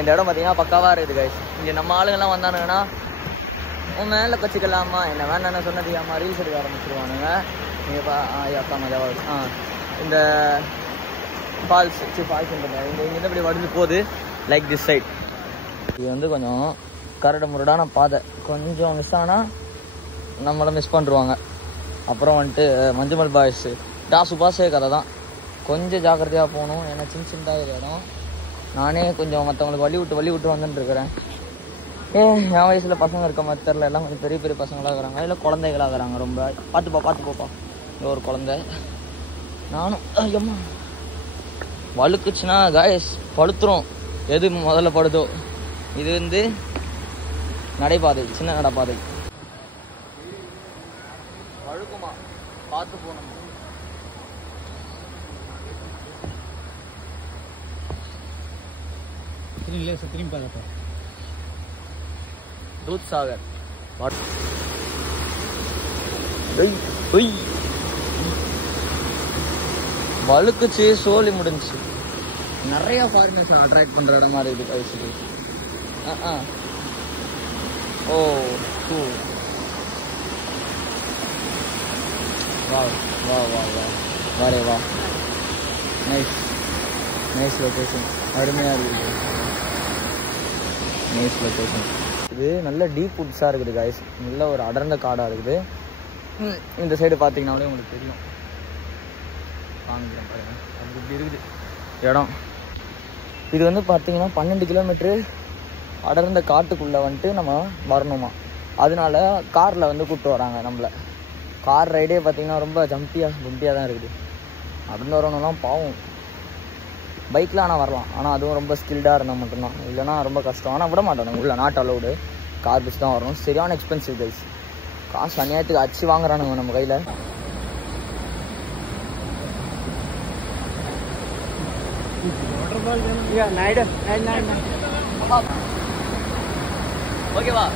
இந்த இடம் பார்த்தீங்கன்னா பக்காவாக இருக்குது கைஸ். இங்கே நம்ம ஆளுங்கெல்லாம் வந்தானுங்கன்னா உன் மேலே கச்சிக்கலாமா என்ன வேண்டாம் சொன்னதுக்காமா ரீல்ஸ் எடுக்க ஆரம்பிச்சிருவானுங்க. நீங்கள் அக்கா மஜாவாது. இந்த ஃபால்ஸ் ஃபால்ஸ்ன்றது இங்கேருந்து இப்படி வடிஞ்சு போகுது லைக் திஸ் சைட். இது வந்து கொஞ்சம் கரடு முரடான பாதை. கொஞ்சம் மிஸ் ஆனால் நம்மளை மிஸ் பண்ணிருவாங்க. அப்புறம் வந்துட்டு மஞ்சுமல் பாய்ஸ் சுபாஷே கதை தான். கொஞ்சம் ஜாக்கிரதையாக போகணும். ஏன்னா சின்னதாக இடம். நானே கொஞ்சம் மற்றவங்களுக்கு வழி விட்டு வந்துட்டுருக்கிறேன். என் வயசில் பசங்க இருக்க மாதிரி தெரில. எல்லாம் கொஞ்சம் பெரிய பெரிய பசங்களாக இருக்கிறாங்க, இல்லை குழந்தைகளாக இருக்கிறாங்க. ரொம்ப பார்த்துப்போப்பா. இது ஒரு குழந்தை. நானும் ஐயம்மா வழுக்குச்சுன்னா காய்ஸ் படுத்துரும். எது முதல்ல படுதோ. இது வந்து நடைபாதை, சின்ன நடைபாதை. வழுக்குமா பார்த்து போகணும். திரும்பி பார்க்க தூத் சாகர் வழுக்குச்சு, சோலி முடிஞ்சு. நிறைய ஃபாரினர்ஸ் அட்ராக்ட் பண்ற இடம் மாதிரி இருக்கு வயசுக்கு. ஓ வா வா வா வா வாரே வா. Nice location. அருமையாக இருக்குது. Nice location. இது நல்ல டீப் வுட்ஸாக இருக்குது காய்ஸ். நல்ல ஒரு அடர்ந்த காடாக இருக்குது. இந்த சைடு பார்த்தீங்கன்னாலே உங்களுக்கு தெரியும். காமிக்கிறேன் பாருங்க. அது இப்படி இருக்குது இடம். இது வந்து பார்த்தீங்கன்னா 12 கிலோமீட்ரு அடர்ந்த காட்டுக்குள்ளே வந்துட்டு நம்ம வரணுமா. அதனால காரில் வந்து கூப்பிட்டு வராங்க நம்மளை. கார் ரைடே பார்த்தீங்கன்னா ரொம்ப கும்பியாக தான் இருக்குது. அடர்ந்து வரணும்லாம் பாவம். பைக்கில் ஆனால் வரலாம். ஆனால் அதுவும் ரொம்ப ஸ்கில்டாக இருந்தால் மட்டும்தான். இல்லைனா ரொம்ப கஷ்டம். ஆனால் விட மாட்டானுங்க உள்ள. Not allowed. கார் பஸ் தான் வரணும். சரியான எக்ஸ்பென்சிவ் கைஸ். காசு அநியாயத்துக்கு அச்சு வாங்குறானுங்க நம்ம கையில். ஓகேவா?